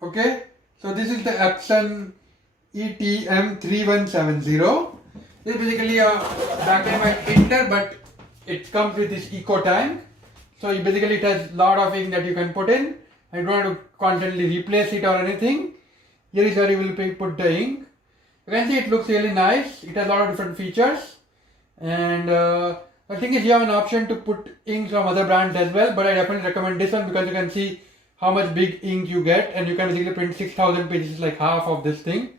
Okay, so this is the Epson ET-M3170. This is basically a black and white printer, but it comes with this EcoTank. So basically it has a lot of ink that you can put in. I don't have to constantly replace it or anything. Here is where you will put the ink. You can see it looks really nice. It has a lot of different features. And the thing is, you have an option to put inks from other brands as well, but I definitely recommend this one because you can see how much big ink you get, and you can basically print 6,000 pages, like half of this thing,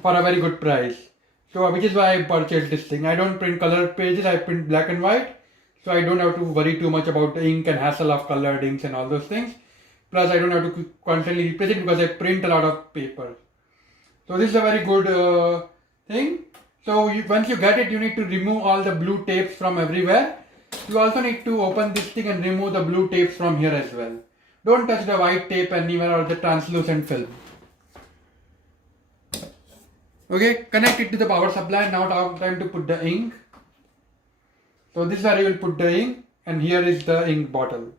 for a very good price. So which is why I purchased this thing. I don't print color pages, I print black and white, so I don't have to worry too much about the ink and hassle of colored inks and all those things. Plus I don't have to constantly replace it because I print a lot of paper. So this is a very good thing. So once you get it, you need to remove all the blue tapes from everywhere. You also need to open this thing and remove the blue tapes from here as well. Don't touch the white tape anywhere or the translucent film. Okay, connect it to the power supply. Now time to put the ink. So this is where you will put the ink, and here is the ink bottle.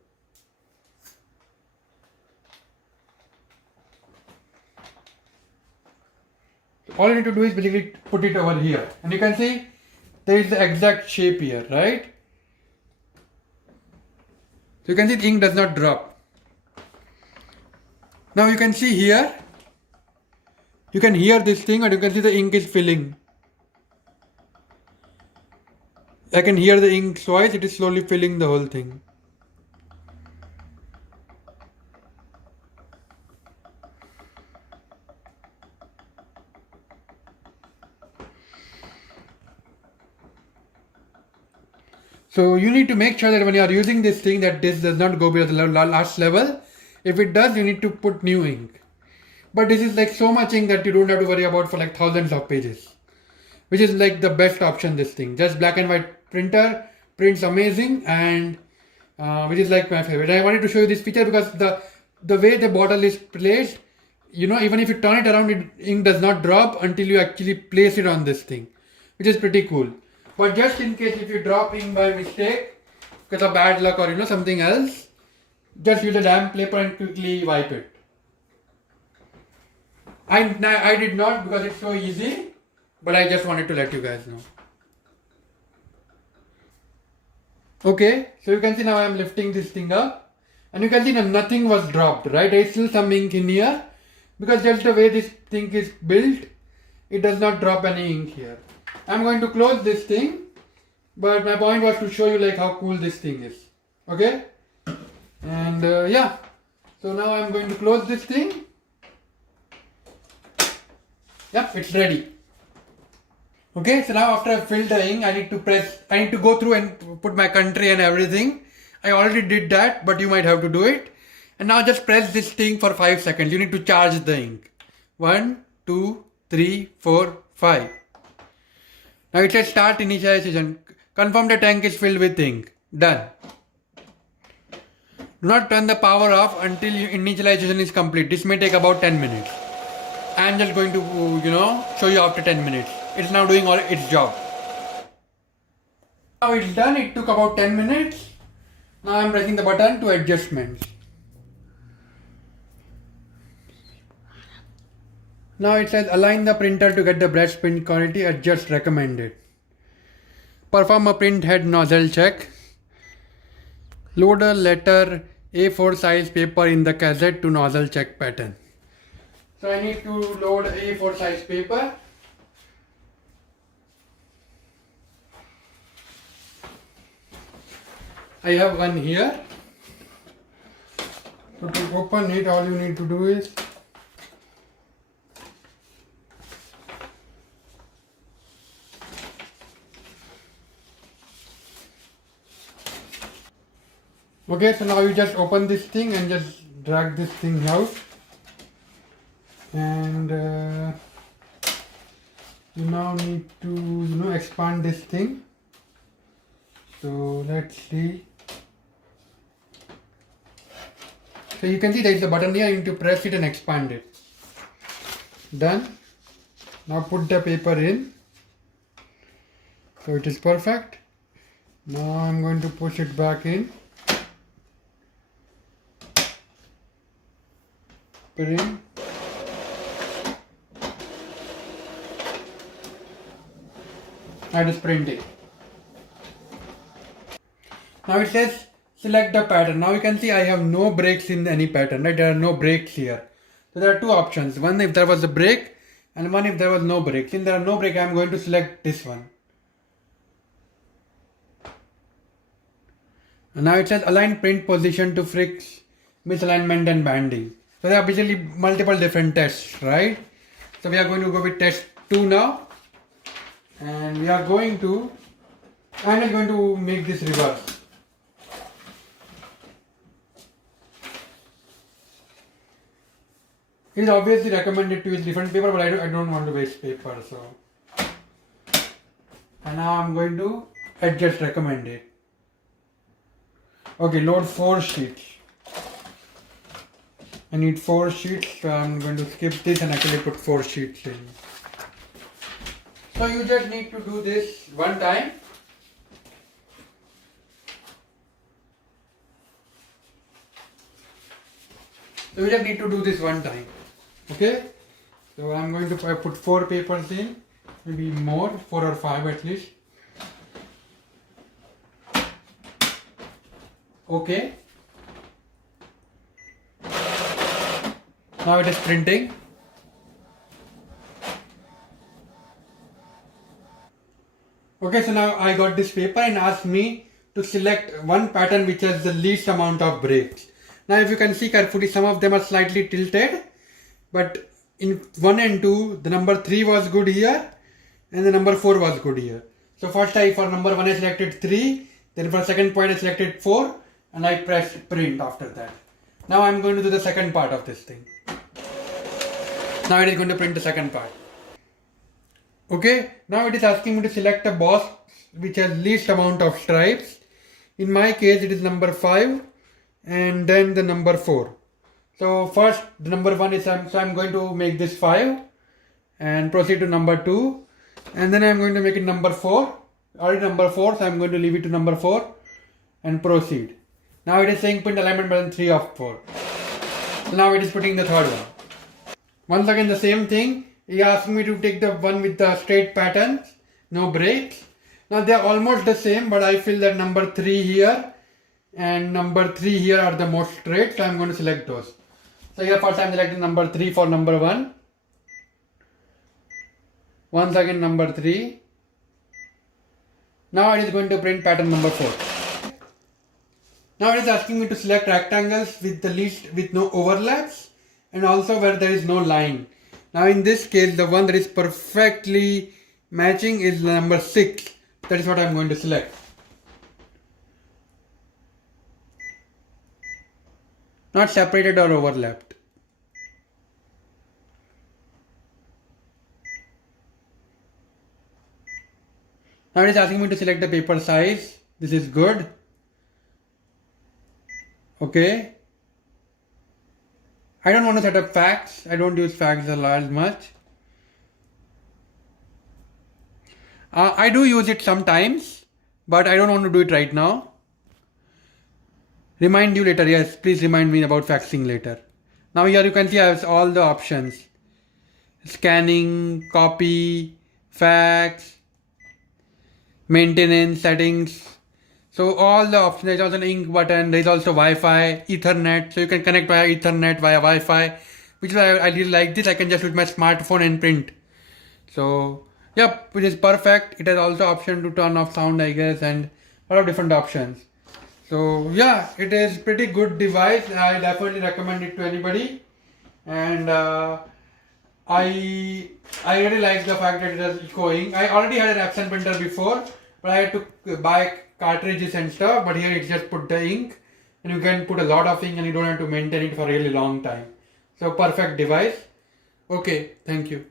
All you need to do is basically put it over here, and you can see there is the exact shape here, right? So you can see the ink does not drop. Now you can see here, you can hear this thing, and you can see the ink is filling. I can hear the ink twice, it is slowly filling the whole thing. So you need to make sure that when you are using this thing that this does not go below the last level. If it does, you need to put new ink. But this is like so much ink that you don't have to worry about for like thousands of pages. Which is like the best option, this thing. Just black and white printer, prints amazing, and which is like my favorite. I wanted to show you this feature because the way the bottle is placed, you know, even if you turn it around, ink does not drop until you actually place it on this thing. Which is pretty cool. But just in case if you drop ink by mistake, because of bad luck or something else, just use a damp paper and quickly wipe it. I did not because it's so easy, but I just wanted to let you guys know. Okay, so you can see now I am lifting this thing up, and you can see that nothing was dropped, right? There is still some ink in here, because just the way this thing is built, it does not drop any ink here. I'm going to close this thing, but my point was to show you like how cool this thing is. Okay? And yeah, so now I'm going to close this thing. Yep, it's ready. Okay, so now after I filled the ink, I need to go through and put my country and everything. I already did that, but you might have to do it. And now just press this thing for 5 seconds. You need to charge the ink. 1, 2, 3, 4, 5. Now it says start initialization. Confirm the tank is filled with ink. Done. Do not turn the power off until initialization is complete. This may take about 10 minutes. I'm just going to, show you after 10 minutes. It's now doing all its job. Now it's done. It took about 10 minutes. Now I'm pressing the button to adjustments. Now it says align the printer to get the brush print quality. Adjust recommended. Perform a print head nozzle check. Load a letter A4 size paper in the cassette to nozzle check pattern. So I need to load A4 size paper. I have one here. So to open it, all you need to do is okay, so now you just open this thing and just drag this thing out, and you now need to expand this thing. So let's see. So you can see there is a button here. You need to press it and expand it. Done. Now put the paper in. So it is perfect. Now I'm going to push it back in. print. That is printing. Now it says select the pattern. Now you can see I have no breaks in any pattern, right? There are no breaks here. So there are two options. One if there was a break and one if there was no break. Since there are no break, I am going to select this one. And now it says align print position to fix misalignment and banding. So there are basically multiple different tests, right? So we are going to go with test 2 now. And we are going to, I'm going to make this reverse. It is obviously recommended to use different paper, but I don't want to waste paper, so. And now I'm going to adjust recommended. Okay, load 4 sheets. I need 4 sheets, so I'm going to skip this and actually put 4 sheets in. So you just need to do this one time. So you just need to do this one time. Okay? So I'm going to put 4 papers in, maybe more, 4 or 5 at least. Okay. Now it is printing. Okay, so now I got this paper and asked me to select one pattern which has the least amount of breaks. Now if you can see carefully, some of them are slightly tilted, but in 1 and 2, the number 3 was good here and the number 4 was good here. So first for number 1 I selected 3, then for second point I selected 4 and I pressed print after that. Now I'm going to do the second part of this thing. Now it is going to print the second part. Okay, now it is asking me to select a box which has least amount of stripes. In my case it is number 5 and then the number 4. So first the number 1 is, so I'm going to make this 5 and proceed to number 2 and then I'm going to make it number 4. Already number 4, so I'm going to leave it to number 4 and proceed. Now it is saying print alignment button 3 of 4. So now it is putting the third one. Once again the same thing. He asked me to take the one with the straight patterns, no breaks. Now they are almost the same, but I feel that number 3 here and number 3 here are the most straight, so I'm going to select those. So here first I'm selecting number 3 for number 1. Once again number 3. Now it is going to print pattern number 4. Now it is asking me to select rectangles with no overlaps and also where there is no line. Now in this case, the one that is perfectly matching is number 6. That is what I am going to select. Not separated or overlapped. Now it is asking me to select the paper size. This is good. Okay. I don't want to set up facts. I don't use facts a lot much. I do use it sometimes, but I don't want to do it right now. Remind you later. Yes, please remind me about faxing later. Now here you can see I have all the options. Scanning, copy, fax, maintenance, settings. So all the options, there is also an ink button, there is also Wi-Fi, Ethernet, so you can connect via Ethernet, via Wi-Fi, which is why I really like this. I can just use my smartphone and print. So, yep, which is perfect. It has also option to turn off sound, I guess, and a lot of different options. So, yeah, it is pretty good device. I definitely recommend it to anybody. And I really like the fact that it has eco ink. I already had an Epson printer before, but I had to buy cartridges and stuff, but here it just put the ink and you can put a lot of ink and you don't have to maintain it for a really long time. So perfect device. Okay, thank you.